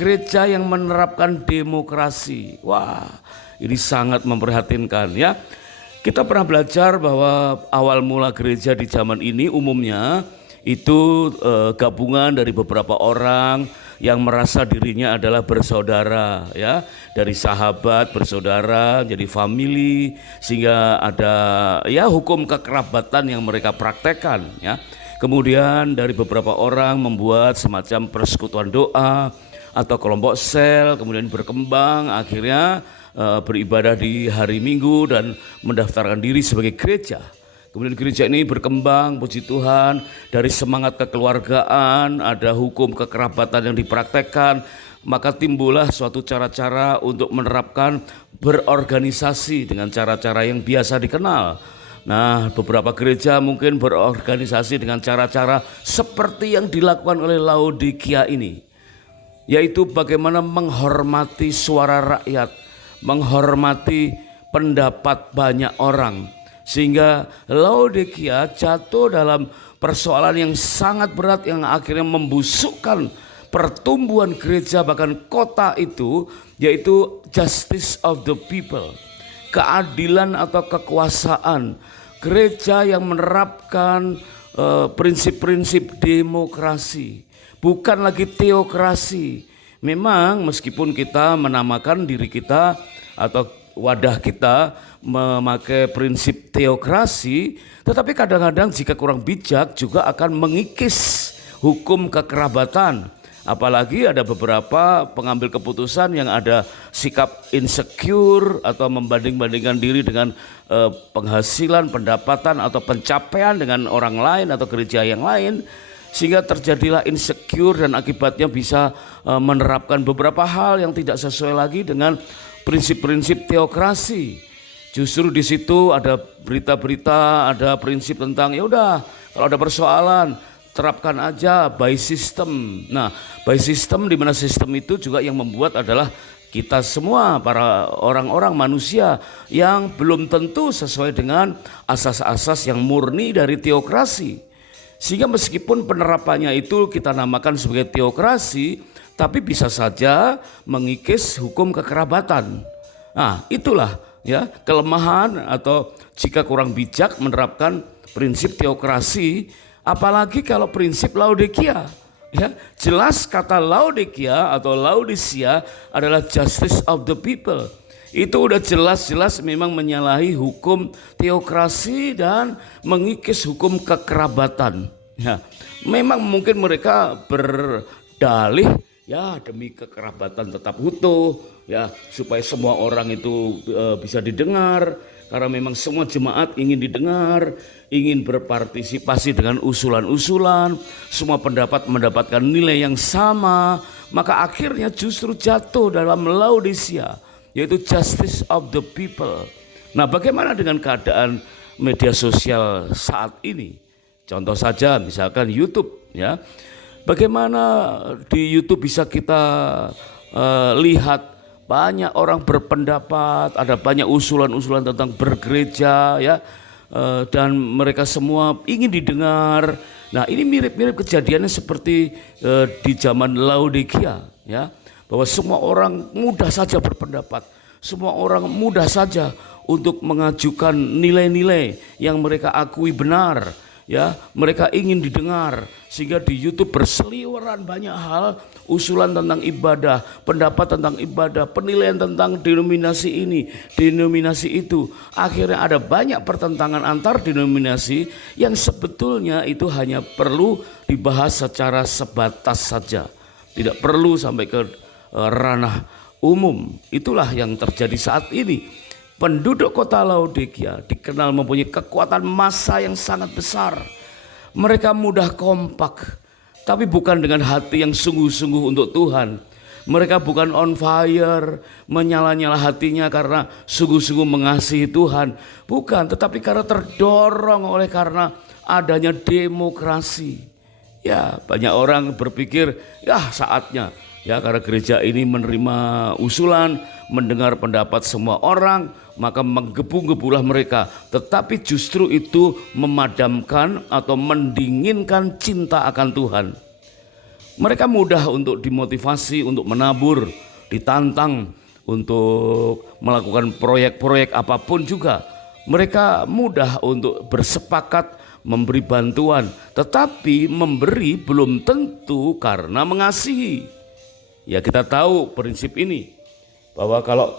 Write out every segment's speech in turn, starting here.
gereja yang menerapkan demokrasi. Wah, ini sangat memprihatinkan ya. Kita pernah belajar bahwa awal mula gereja di zaman ini umumnya itu gabungan dari beberapa orang yang merasa dirinya adalah bersaudara ya, dari sahabat bersaudara jadi family, sehingga ada ya hukum kekerabatan yang mereka praktekkan ya. Kemudian dari beberapa orang membuat semacam persekutuan doa atau kelompok sel, kemudian berkembang akhirnya beribadah di hari Minggu dan mendaftarkan diri sebagai gereja. Kemudian gereja ini berkembang, puji Tuhan, dari semangat kekeluargaan, ada hukum kekerabatan yang dipraktekkan, maka timbullah suatu cara-cara untuk menerapkan berorganisasi dengan cara-cara yang biasa dikenal. Nah, beberapa gereja mungkin berorganisasi dengan cara-cara seperti yang dilakukan oleh Laodikia ini, yaitu bagaimana menghormati suara rakyat, menghormati pendapat banyak orang, sehingga Laodikia jatuh dalam persoalan yang sangat berat yang akhirnya membusukkan pertumbuhan gereja bahkan kota itu, yaitu justice of the people, keadilan atau kekuasaan. Gereja yang menerapkan prinsip-prinsip demokrasi, bukan lagi teokrasi. Memang meskipun kita menamakan diri kita atau wadah kita memakai prinsip teokrasi, tetapi kadang-kadang jika kurang bijak juga akan mengikis hukum kekerabatan. Apalagi ada beberapa pengambil keputusan yang ada sikap insecure atau membanding-bandingkan diri dengan penghasilan, pendapatan atau pencapaian dengan orang lain atau gereja yang lain, sehingga terjadilah insecure dan akibatnya bisa menerapkan beberapa hal yang tidak sesuai lagi dengan prinsip-prinsip teokrasi. Justru di situ ada berita-berita, ada prinsip tentang ya udah kalau ada persoalan terapkan aja by system. Nah, by system, di mana sistem itu juga yang membuat adalah kita semua, para orang-orang manusia yang belum tentu sesuai dengan asas-asas yang murni dari teokrasi. Sehingga meskipun penerapannya itu kita namakan sebagai teokrasi, tapi bisa saja mengikis hukum kekerabatan. Nah, itulah ya kelemahan atau jika kurang bijak menerapkan prinsip teokrasi. Apalagi kalau prinsip Laodikia, ya jelas kata Laodikia atau Laodicea adalah justice of the people. Itu udah jelas-jelas memang menyalahi hukum teokrasi dan mengikis hukum kekerabatan. Ya, memang mungkin mereka berdalih ya demi kekerabatan tetap utuh, ya supaya semua orang itu bisa didengar. Karena memang semua jemaat ingin didengar, ingin berpartisipasi dengan usulan-usulan, semua pendapat mendapatkan nilai yang sama, maka akhirnya justru jatuh dalam Laodicea, yaitu justice of the people. Nah, bagaimana dengan keadaan media sosial saat ini? Contoh saja misalkan YouTube ya. Bagaimana di YouTube bisa kita lihat banyak orang berpendapat, ada banyak usulan-usulan tentang bergereja ya, dan mereka semua ingin didengar. Nah, ini mirip-mirip kejadiannya seperti di zaman Laodikia ya, bahwa semua orang mudah saja berpendapat, semua orang mudah saja untuk mengajukan nilai-nilai yang mereka akui benar. Ya, mereka ingin didengar, sehingga di YouTube berseliweran banyak hal, usulan tentang ibadah, pendapat tentang ibadah, penilaian tentang denominasi ini, denominasi itu. Akhirnya ada banyak pertentangan antar denominasi yang sebetulnya itu hanya perlu dibahas secara sebatas saja, tidak perlu sampai ke ranah umum. Itulah yang terjadi saat ini. Penduduk kota Laodikia dikenal mempunyai kekuatan massa yang sangat besar. Mereka mudah kompak, tapi bukan dengan hati yang sungguh-sungguh untuk Tuhan. Mereka bukan on fire, menyala-nyala hatinya karena sungguh-sungguh mengasihi Tuhan. Bukan, tetapi karena terdorong oleh karena adanya demokrasi. Ya, banyak orang berpikir, ya saatnya. Ya, karena gereja ini menerima usulan, mendengar pendapat semua orang, maka menggebu-gebulah mereka. Tetapi justru itu memadamkan atau mendinginkan cinta akan Tuhan. Mereka mudah untuk dimotivasi, untuk menabur, ditantang untuk melakukan proyek-proyek apapun juga. Mereka mudah untuk bersepakat memberi bantuan, tetapi memberi belum tentu karena mengasihi. Ya, kita tahu prinsip ini, bahwa kalau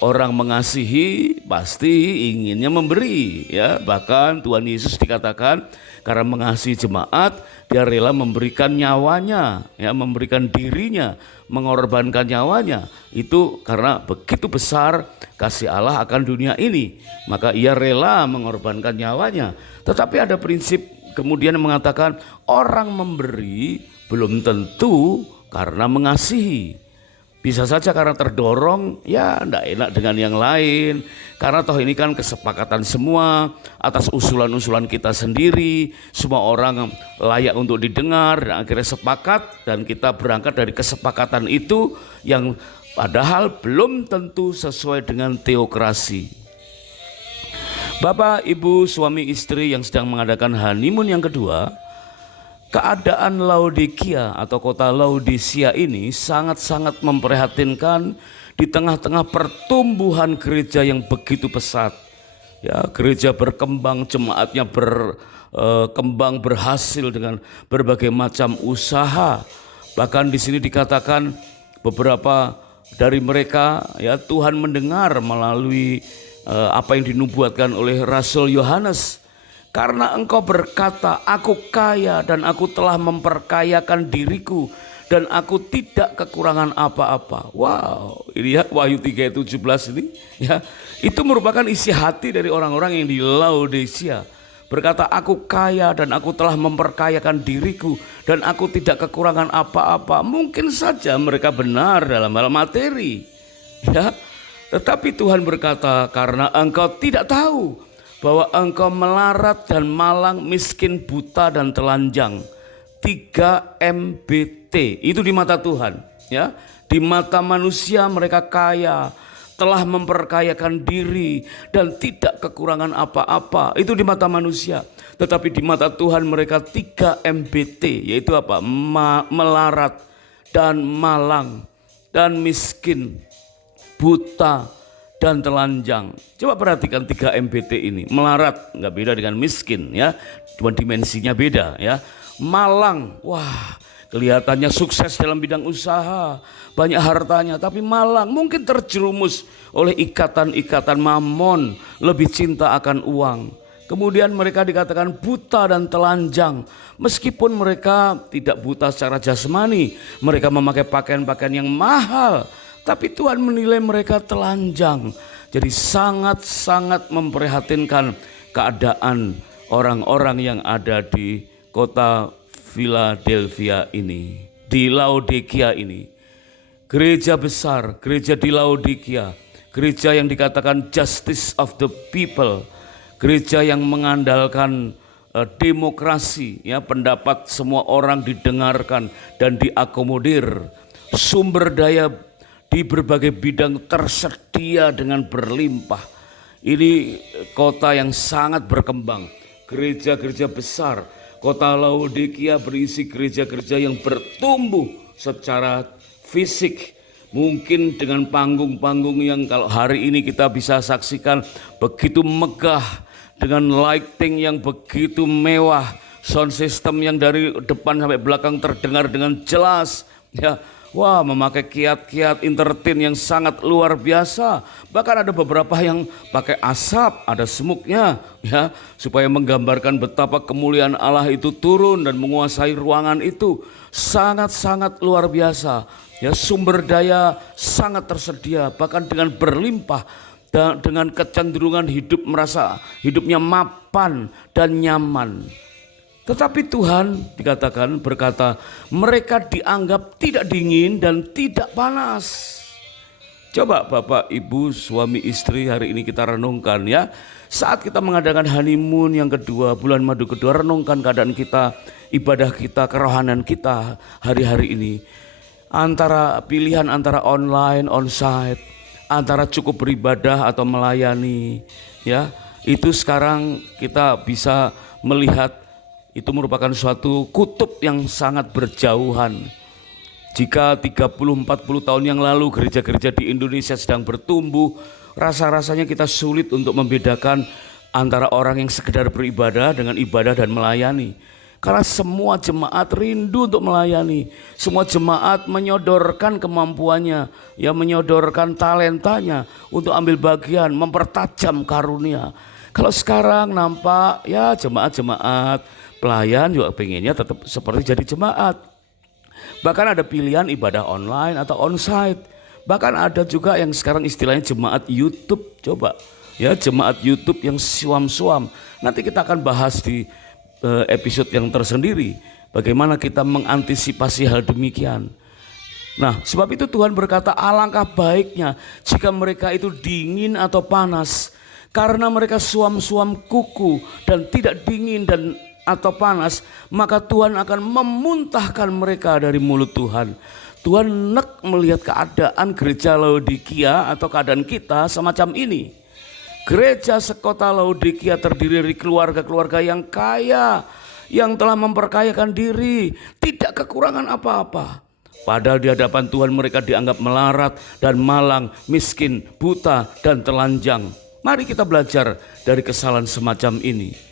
orang mengasihi pasti inginnya memberi, ya. Bahkan Tuhan Yesus dikatakan karena mengasihi jemaat, dia rela memberikan nyawanya, ya, memberikan dirinya, mengorbankan nyawanya. Itu karena begitu besar kasih Allah akan dunia ini, maka ia rela mengorbankan nyawanya. Tetapi ada prinsip kemudian mengatakan orang memberi belum tentu karena mengasihi. Bisa saja karena terdorong, ya enggak enak dengan yang lain. Karena toh ini kan kesepakatan semua atas usulan-usulan kita sendiri. Semua orang layak untuk didengar dan akhirnya sepakat. Dan kita berangkat dari kesepakatan itu yang padahal belum tentu sesuai dengan teokrasi. Bapak, ibu, suami, istri yang sedang mengadakan honeymoon yang kedua, keadaan Laodikia atau kota Laodisia ini sangat-sangat memprihatinkan di tengah-tengah pertumbuhan gereja yang begitu pesat. Ya, gereja berkembang, jemaatnya berkembang, berhasil dengan berbagai macam usaha. Bahkan di sini dikatakan beberapa dari mereka, ya, Tuhan mendengar melalui apa yang dinubuatkan oleh Rasul Yohanes. Karena engkau berkata, aku kaya dan aku telah memperkayakan diriku dan aku tidak kekurangan apa-apa. Wow, ini ya Wahyu 3 ayat 17 ini, ya, itu merupakan isi hati dari orang-orang yang di Laodisia. Berkata, aku kaya dan aku telah memperkayakan diriku dan aku tidak kekurangan apa-apa. Mungkin saja mereka benar dalam hal materi, ya. Tetapi Tuhan berkata, karena engkau tidak tahu bahwa engkau melarat dan malang, miskin, buta dan telanjang. 3 MBT itu di mata Tuhan, ya. Di mata manusia mereka kaya, telah memperkayakan diri dan tidak kekurangan apa-apa. Itu di mata manusia. Tetapi di mata Tuhan mereka 3 MBT, yaitu apa? Melarat dan malang dan miskin, buta dan telanjang. Coba perhatikan 3 MBT ini. Melarat nggak beda dengan miskin, ya, cuma dimensinya beda, ya. Malang, wah, kelihatannya sukses dalam bidang usaha, banyak hartanya, tapi malang, mungkin terjerumus oleh ikatan-ikatan mamon, lebih cinta akan uang. Kemudian mereka dikatakan buta dan telanjang. Meskipun mereka tidak buta secara jasmani, mereka memakai pakaian-pakaian yang mahal, tapi Tuhan menilai mereka telanjang. Jadi sangat-sangat memprihatinkan keadaan orang-orang yang ada di kota Philadelphia ini, di Laodikia ini. Gereja besar, gereja di Laodikia, gereja yang dikatakan justice of the people, gereja yang mengandalkan demokrasi, ya, pendapat semua orang didengarkan dan diakomodir. Sumber daya di berbagai bidang tersedia dengan berlimpah. Ini kota yang sangat berkembang, gereja-gereja besar. Kota Laodikia berisi gereja-gereja yang bertumbuh secara fisik. Mungkin dengan panggung-panggung yang kalau hari ini kita bisa saksikan begitu megah, dengan lighting yang begitu mewah, sound system yang dari depan sampai belakang terdengar dengan jelas, ya. Wah, memakai kiat-kiat entertain yang sangat luar biasa. Bahkan ada beberapa yang pakai asap, ada semuknya, ya, supaya menggambarkan betapa kemuliaan Allah itu turun dan menguasai ruangan itu. Sangat-sangat luar biasa. Ya, sumber daya sangat tersedia, bahkan dengan berlimpah, dan dengan kecenderungan hidup merasa hidupnya mapan dan nyaman. Tetapi Tuhan dikatakan berkata, mereka dianggap tidak dingin dan tidak panas. Coba Bapak, Ibu, suami, istri hari ini kita renungkan, ya. Saat kita mengadakan honeymoon yang kedua, bulan madu kedua, renungkan keadaan kita, ibadah kita, kerohanian kita hari-hari ini. Antara pilihan antara online, onsite, antara cukup beribadah atau melayani, ya. Itu sekarang kita bisa melihat itu merupakan suatu kutub yang sangat berjauhan. Jika 30-40 tahun yang lalu gereja-gereja di Indonesia sedang bertumbuh, rasa-rasanya kita sulit untuk membedakan antara orang yang sekedar beribadah dengan ibadah dan melayani. Karena semua jemaat rindu untuk melayani. Semua jemaat menyodorkan kemampuannya, ya menyodorkan talentanya untuk ambil bagian, mempertajam karunia. Kalau sekarang nampak ya jemaat-jemaat pelayan juga pengennya tetap seperti jadi jemaat. Bahkan ada pilihan ibadah online atau onsite. Bahkan ada juga yang sekarang istilahnya jemaat YouTube. Coba ya, jemaat YouTube yang suam-suam. Nanti kita akan bahas di episode yang tersendiri bagaimana kita mengantisipasi hal demikian. Nah, sebab itu Tuhan berkata alangkah baiknya jika mereka itu dingin atau panas, karena mereka suam-suam kuku dan tidak dingin dan atau panas, maka Tuhan akan memuntahkan mereka dari mulut Tuhan. Tuhan nek melihat keadaan gereja Laodikia atau keadaan kita semacam ini. Gereja sekota Laodikia terdiri dari keluarga-keluarga yang kaya, yang telah memperkayakan diri, tidak kekurangan apa-apa. Padahal di hadapan Tuhan mereka dianggap melarat dan malang, miskin, buta dan telanjang. Mari kita belajar dari kesalahan semacam ini.